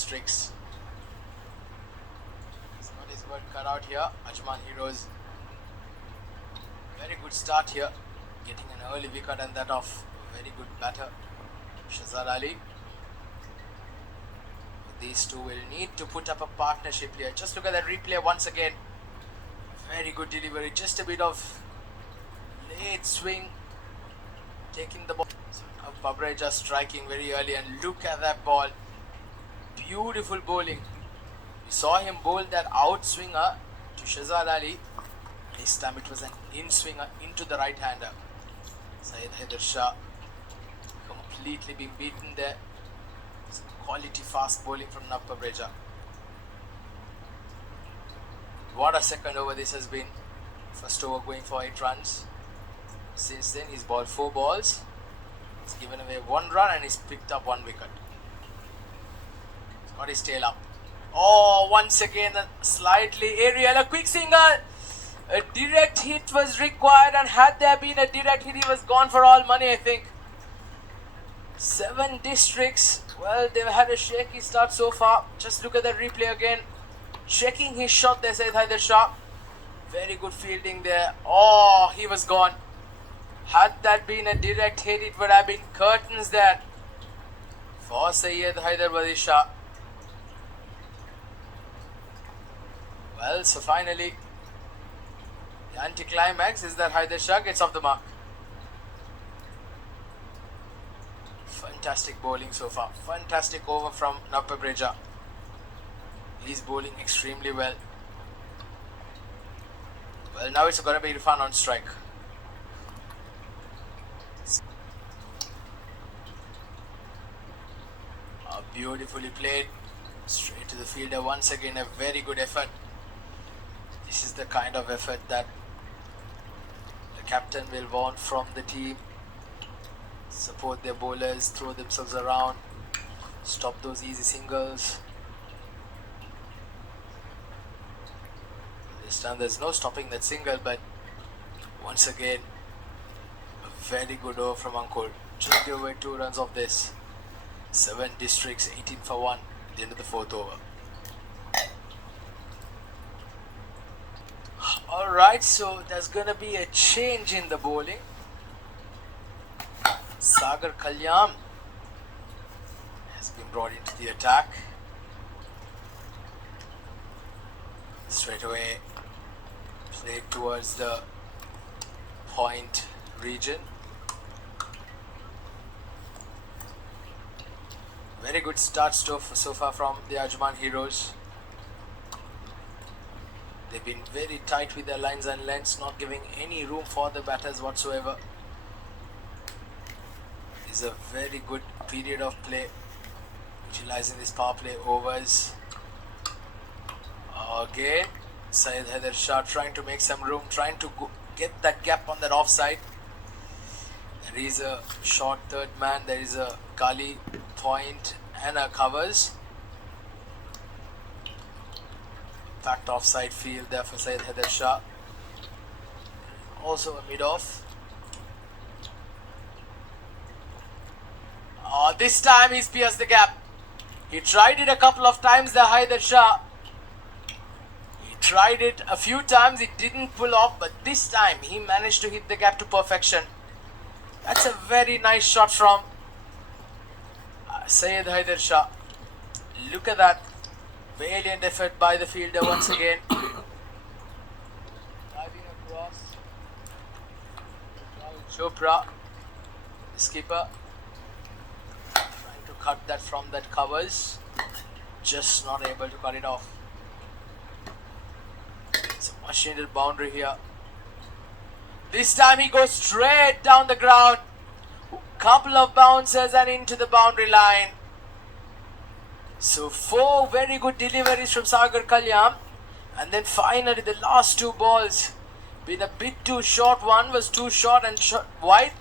districts. He's got his work cut out here. Ajman Heroes. Very good start here. Getting an early wicket and that off. Very good batter. Shazad Ali. These two will need to put up a partnership here. Just look at that replay once again. Very good delivery. Just a bit of late swing. Taking the ball. So now Babreja striking very early, and look at that ball. Beautiful bowling. We saw him bowl that outswinger to Shazad Ali. This time it was an in-swinger into the right-hander. Syed Haider Shah completely being beaten there. Some quality fast bowling from Babreja. What a second over this has been. First over going for 8 runs. Since then he's bowled 4 balls. He's given away 1 run and he's picked up 1 wicket. He's got his tail up. Oh, once again slightly aerial, a quick single. A direct hit was required, and had there been a direct hit, he was gone for all money, I think. 7 districts. Well, they've had a shaky start so far. Just look at the replay again. Checking his shot there, Syed Haider Shah. Very good fielding there. Oh, he was gone. Had that been a direct hit, it would have been curtains there for Syed Haider Shah. Well, so finally, the anticlimax is that Haider Shah gets off the mark. Fantastic bowling so far. Fantastic over from Babreja. He's bowling extremely well. Well, now it's going to be Irfan on strike. Beautifully played. Straight to the fielder. Once again, a very good effort. This is the kind of effort that the captain will want from the team. Support their bowlers, throw themselves around, stop those easy singles. This time there's no stopping that single, but once again, a very good over from Ankur. Just give away 2 runs of this. 7 districts, 18 for 1 at the end of the 4th over. Alright, so there's gonna be a change in the bowling. Sagar Kalyam has been brought into the attack. Straight away played towards the point region. Very good start so far from the Ajman Heroes. They've been very tight with their lines and lengths, not giving any room for the batters whatsoever. It's a very good period of play, utilizing these power play overs. Again, Syed Haider Shah trying to make some room, trying to get that gap on that offside. There is a short third man, there is a Kali point and a covers. Packed offside field there for Syed Haider Shah. Also a mid-off. This time he's pierced the gap. He tried it a couple of times, the Haider Shah. He tried it a few times, it didn't pull off, but this time he managed to hit the gap to perfection. That's a very nice shot from Syed Haider Shah. Look at that. Valiant effort by the fielder once again. Diving across. Chopra, the skipper, trying to cut that from that covers. Just not able to cut it off. It's a much needed boundary here. This time he goes straight down the ground. Couple of bounces and into the boundary line. So 4 very good deliveries from Sagar Kalyam, and then finally the last 2 balls been a bit too short. One was too short and wide,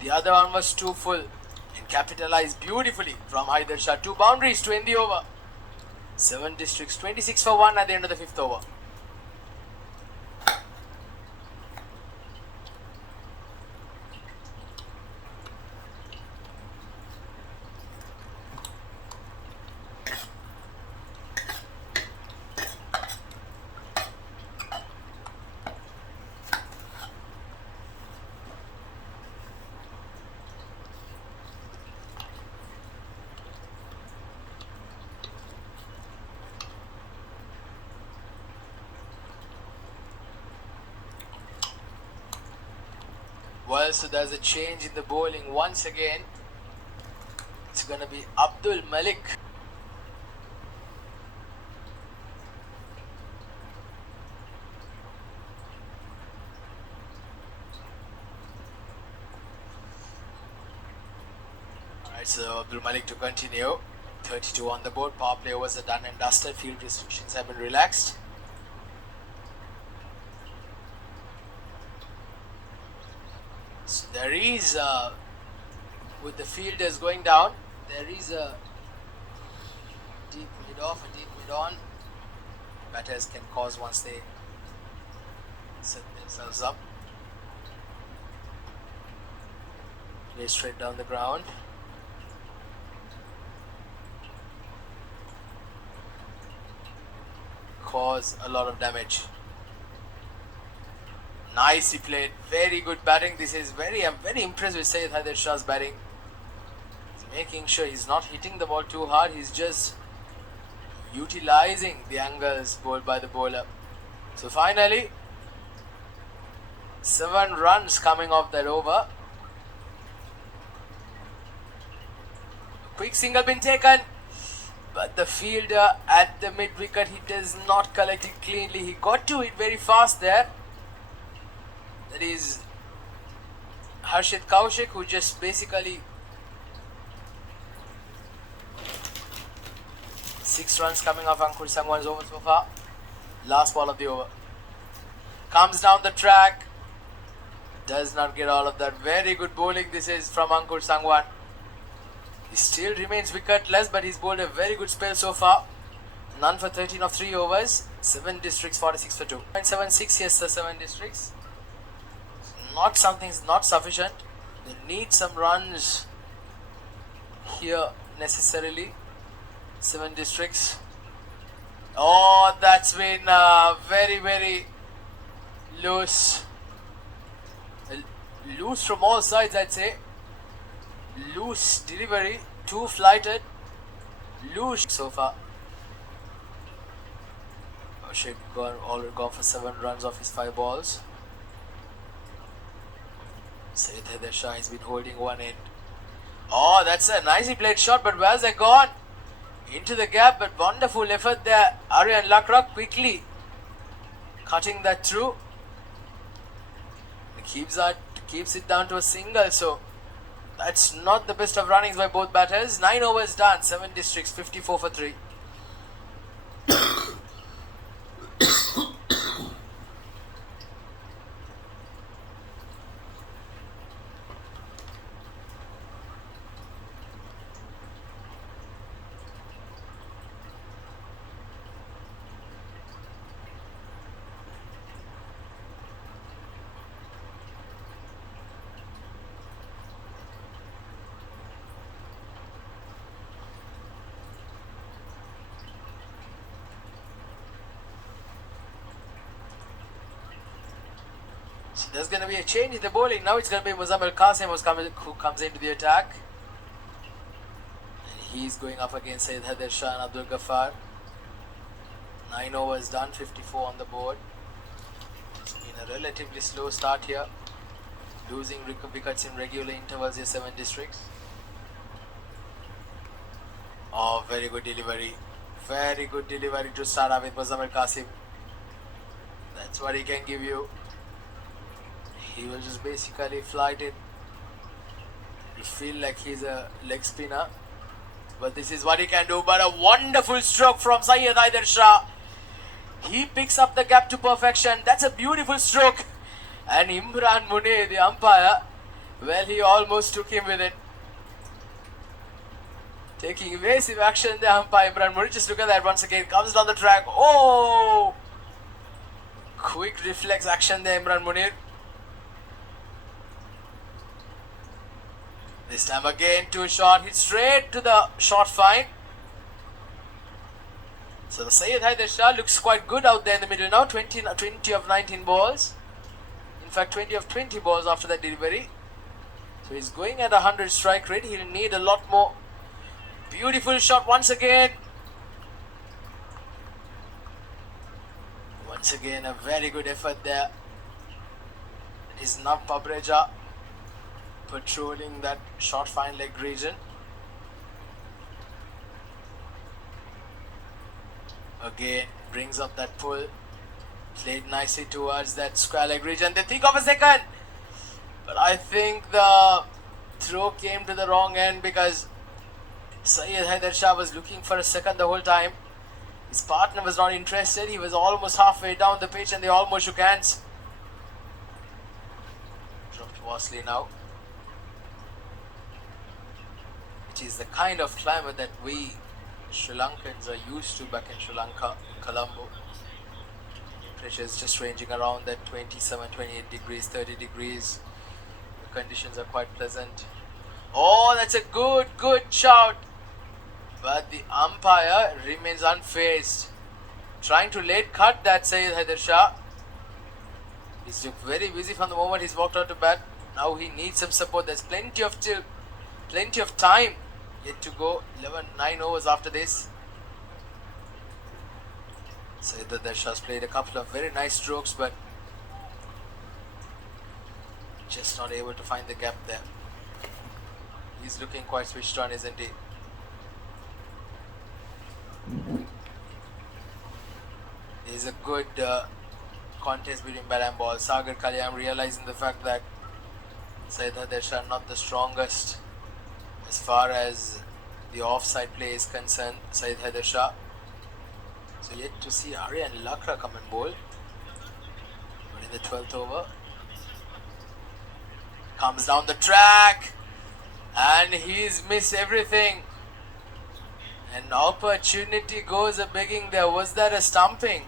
the other one was too full, and capitalized beautifully from Haider Shah. 2 boundaries to end the over. 7 districts, 26 for 1 at the end of the 5th over. Well, so there's a change in the bowling once again. It's gonna be Abdul Malik. Alright, so Abdul Malik to continue. 32 on the board. Power play overs are done and dusted. Field restrictions have been relaxed. So there is with the fielders going down, there is a deep mid off, a deep mid on. Batters can cause once they set themselves up. Play straight down the ground. Cause a lot of damage. Nicely played, very good batting. This is I'm very impressed with Syed Haider Shah's batting. He's making sure he's not hitting the ball too hard, he's just utilizing the angles bowled by the bowler. So finally 7 runs coming off that over. Quick single been taken, but the fielder at the mid wicket, he does not collect it cleanly. He got to it very fast there. That is Harshit Kaushik, who just basically 6 runs coming off Ankur Sangwan's over so far. Last ball of the over. Comes down the track. Does not get all of that. Very good bowling this is from Ankur Sangwan. He still remains wicketless, but he's bowled a very good spell so far. None for 13 of 3 overs. 7 districts, 46 for 2. 0.76, yes sir, 7 districts. Not sufficient. They need some runs here necessarily. 7 districts. Oh, that's been very loose. Loose from all sides, I'd say. Loose delivery, too flighted. Loose so far. Shah already gone for 7 runs off his 5 balls. Syed Haider Shah has been holding one end. Oh, that's a nicely played shot, but where's that gone? Into the gap, but wonderful effort there. Aryan Lakra quickly cutting that through. He keeps it down to a single, so that's not the best of runnings by both batters. 9 overs done, 7 districts, 54 for 3. So there's going to be a change in the bowling. Now it's going to be Muzammil Qasim who comes into the attack. And he's going up against Syed Haider Shah and Abdul Ghaffar. 9 overs done, 54 on the board. It's been a relatively slow start here. Losing wickets in regular intervals here, 7 districts. Oh, very good delivery. Very good delivery to start off with Muzammil Qasim. That's what he can give you. He will just basically flight it. You feel like he's a leg spinner. But this is what he can do. But a wonderful stroke from Syed Haider Shah. He picks up the gap to perfection. That's a beautiful stroke. And Imran Munir, the umpire, well, he almost took him with it. Taking evasive action, the umpire Imran Munir. Just look at that once again. Comes down the track. Oh! Quick reflex action there, Imran Munir. This time again, 2 shot, hit straight to the short fine. So the Syed Haider Shah looks quite good out there in the middle now. 20 of 19 balls. In fact, 20 of 20 balls after that delivery. So he's going at 100 strike rate. He'll need a lot more. Beautiful shot once again. Once again, a very good effort there. It is Nav Pabreja. patrolling that short fine leg region. Again, brings up that pull. Played nicely towards that square leg region. They think of a second. But I think the throw came to the wrong end because Syed Haider Shah was looking for a second the whole time. His partner was not interested. He was almost halfway down the pitch and they almost shook hands. Dropped Wasley now. Which is the kind of climate that we Sri Lankans are used to back in Sri Lanka, Colombo. Temperature is just ranging around that 27, 28 degrees, 30 degrees. The conditions are quite pleasant. Oh, that's a good shout. But the umpire remains unfazed. Trying to late cut that Syed Haider Shah. He's looked very busy from the moment he's walked out to bat. Now he needs some support. There's plenty of time yet to go. 9 overs after this. Syed Haider Shah's played a couple of very nice strokes, but just not able to find the gap there. He's looking quite switched on, isn't he? There's a good contest between bat and ball. Sagar Kalyam realizing the fact that Syed Haider Shah not the strongest as far as the offside play is concerned. Syed Haider Shah. So yet to see Aryan Lakra come and bowl. But in the 12th over, comes down the track and he's missed everything. An opportunity goes a begging there. Was that a stumping?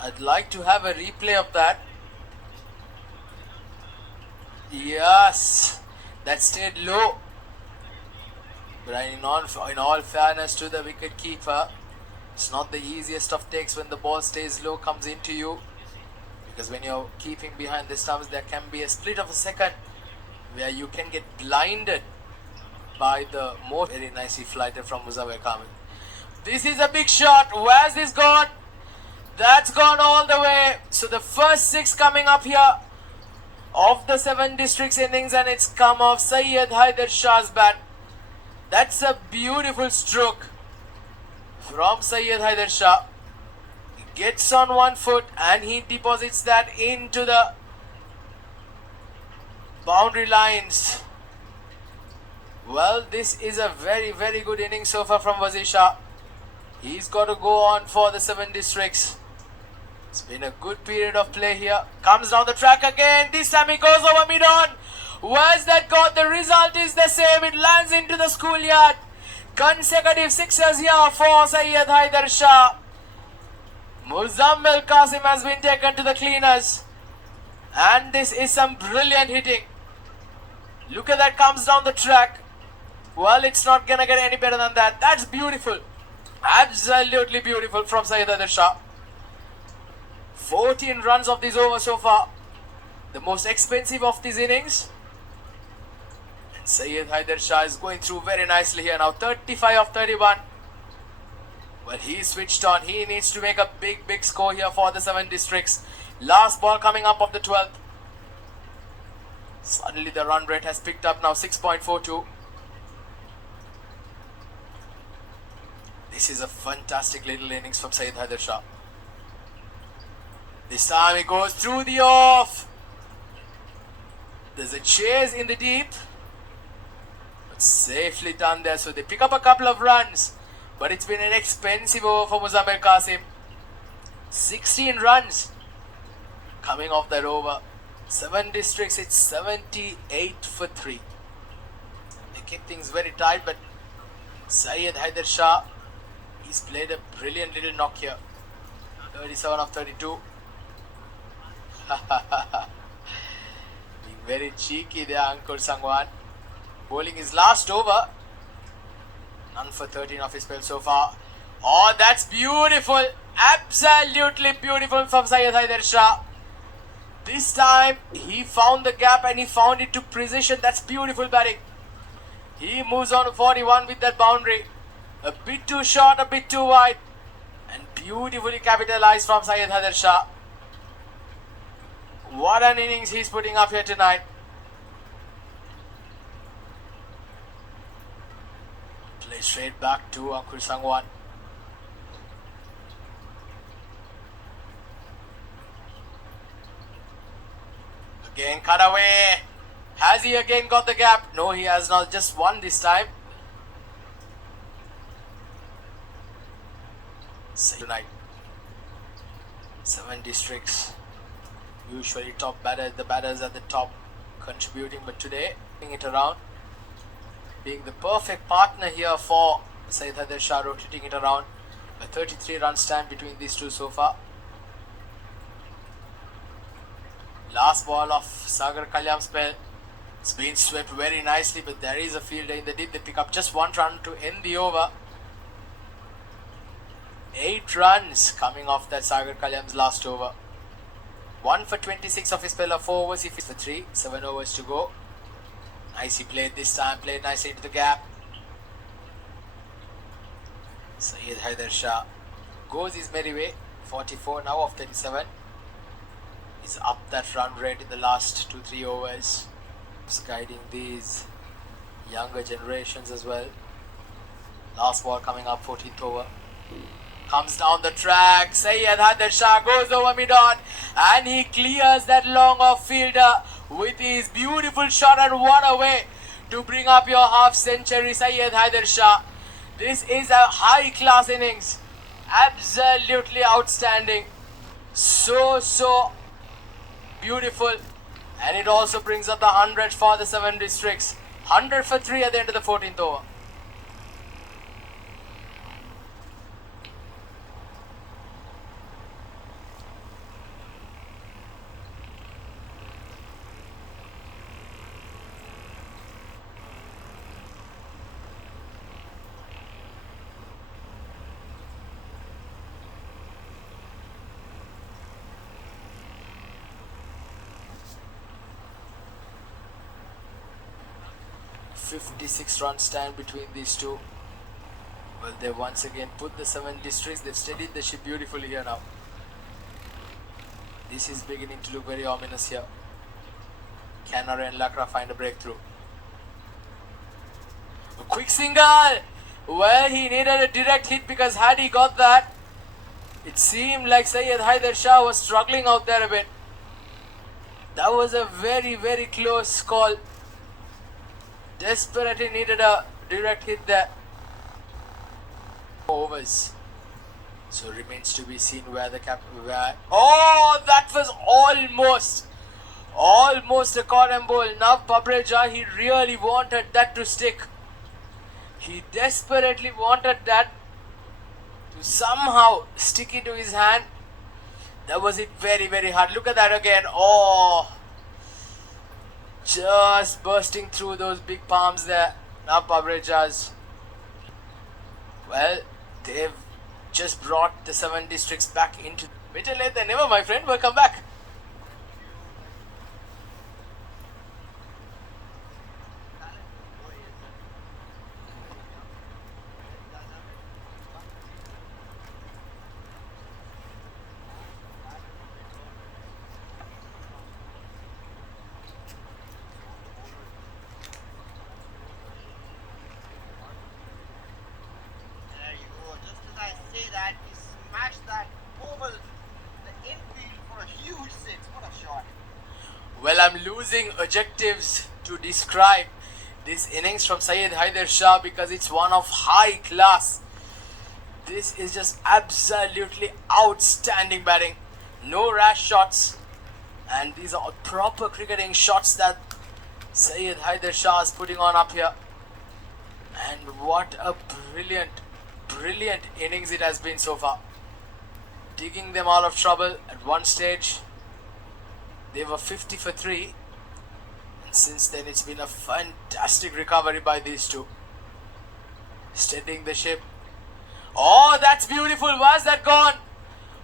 I'd like to have a replay of that. Yes, that stayed low. But in all fairness to the wicket keeper, it's not the easiest of takes when the ball stays low, comes into you. Because when you're keeping behind the stumps, there can be a split of a second where you can get blinded by the more. Very nicely flighted from Muzammil Kamil. This is a big shot. Where's this gone? That's gone all the way. So the first 6 coming up here of the 7 districts innings, and it's come off Syed Haider Shah's bat. That's a beautiful stroke from Syed Haider Shah. He gets on one foot and he deposits that into the boundary lines. Well, this is a very good inning so far from Wazir Shah. He's got to go on for the 7 districts. It's been a good period of play here. Comes down the track again. This time he goes over mid-on. Where's that gone? The result is the same. It lands into the schoolyard. Consecutive 6s here for Syed Haider Shah. Muzammil Qasim has been taken to the cleaners. And this is some brilliant hitting. Look at that, comes down the track. Well, it's not gonna get any better than that. That's beautiful. Absolutely beautiful from Syed Haider Shah. 14 runs of this over so far. The most expensive of these innings. And Syed Haider Shah is going through very nicely here now. 35 of 31. Well, he switched on. He needs to make a big score here for the 7 districts. Last ball coming up of the 12th. Suddenly the run rate has picked up now, 6.42. This is a fantastic little innings from Syed Haider Shah. This time he goes through the off. There's a chase in the deep. But safely done there. So they pick up a couple of runs. But it's been an expensive over for Muzammil Qasim. 16 runs coming off that over. 7 districts, it's 78 for 3. They keep things very tight, but Syed Haider Shah, he's played a brilliant little knock here. 37 of 32. Being very cheeky there, Ankur Sangwan. Bowling his last over. None for 13 of his spell so far. Oh, that's beautiful. Absolutely beautiful from Syed Haider Shah. This time he found the gap and he found it to precision. That's beautiful batting. He moves on to 41 with that boundary. A bit too short, a bit too wide. And beautifully capitalized from Syed Haider Shah. What an innings he's putting up here tonight. Straight back to Ankur Sangwan. Again cut away. Has he again got the gap? No, he has not. Just one this time. Tonight, 7 districts. Usually top batter, the batters at the top contributing, but today bringing it around, being the perfect partner here for Syed Haider Shah, rotating it around. A 33 run stand between these two so far. Last ball of Sagar Kalyam's spell. It's been swept very nicely, but there is a fielder in the deep. They pick up just 1 run to end the over. 8 runs coming off that Sagar Kalyam's last over. 1 for 26 of his spell of 4 overs. He for 3, 7 overs to go. Nicely played this time, played nicely into the gap. Syed Haider Shah goes his merry way. 44 now of 37. He's up that run rate in the last 2-3 overs. He's guiding these younger generations as well. Last ball coming up, 14th over. Comes down the track. Syed Haider Shah goes over mid-on and he clears that long off fielder with his beautiful shot, and what a way to bring up your half century, Syed Haider Shah. This is a high class innings. Absolutely outstanding. So beautiful. And it also brings up the 100 for the 7 districts. 100 for 3 at the end of the 14th over. .56 run stand between these two. Well, they once again put the 7 districts. They've steadied the ship beautifully here now. This is beginning to look very ominous here. Canara and Lakra find a breakthrough. A quick single. Well, he needed a direct hit, because had he got that, it seemed like Syed Haider Shah was struggling out there a bit. That was a very close call. Desperately needed a direct hit there. Overs. So remains to be seen where the oh, that was almost a cotton ball. Now Babreja, he really wanted that to stick. He desperately wanted that to somehow stick into his hand. That was it, very hard. Look at that again. Oh, just bursting through those big palms there. Now Babrejas. Well, they've just brought the 7 districts back into... Better late than never, my friend. Welcome back. That he smashed that over the infield for a huge 6. What a shot. Well, I'm losing adjectives to describe this innings from Syed Haider Shah, because it's one of high class. This is just absolutely outstanding batting. No rash shots, and these are proper cricketing shots that Syed Haider Shah is putting on up here. And what a brilliant innings it has been so far. Digging them out of trouble. At one stage they were 50 for 3, and since then it's been a fantastic recovery by these two, steadying the ship. Oh, that's beautiful. Was that gone?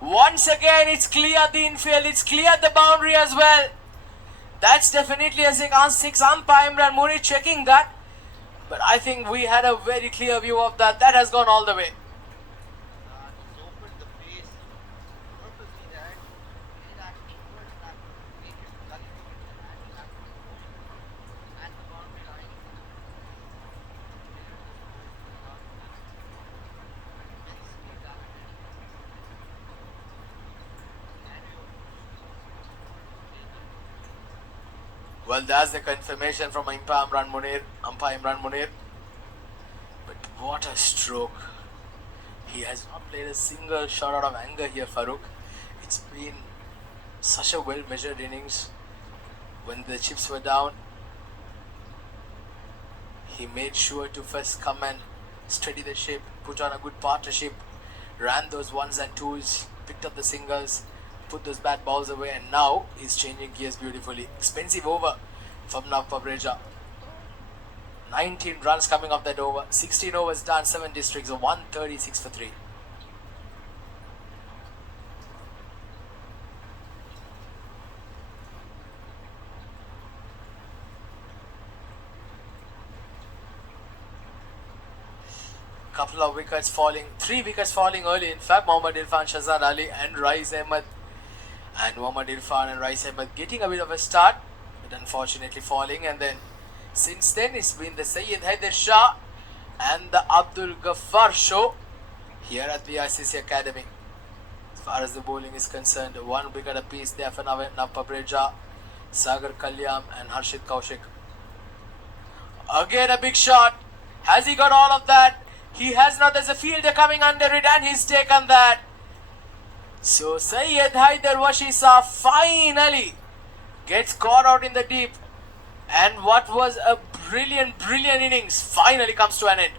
Once again it's cleared the infield, it's cleared the boundary as well. That's definitely a 6 umpire Imran Muri checking that. But I think we had a very clear view of that. That has gone all the way. He's opened the face purposely there. And the boundary line. Well, that's the confirmation from umpire Imran Munir. But what a stroke. He has not played a single shot out of anger here, Farooq. It's been such a well-measured innings. When the chips were down, he made sure to first come and steady the ship, put on a good partnership, ran those ones and twos, picked up the singles, put those bad balls away, and now he's changing gears beautifully. Expensive over from Nav Pabreja. 19 runs coming off that over. 16 overs done, 7 districts, 136 for 3. Couple of wickets falling, 3 wickets falling early. In fact, Mohammad Irfan, Shahzad Ali and Rais Ahmed. And Mohammad Irfan and Rais Ahmed getting a bit of a start, but unfortunately falling. And then since then it's been the Syed, Haider, Shah and the Abdul Ghaffar show here at the ICCA Academy. As far as the bowling is concerned, 1 wicket apiece there for Nav Pabreja, Sagar Kalyam and Harshit Kaushik. Again a big shot. Has he got all of that? He has not. There's a fielder coming under it and he's taken that. So Syed Haider Washisa finally gets caught out in the deep. And what was a brilliant innings finally comes to an end.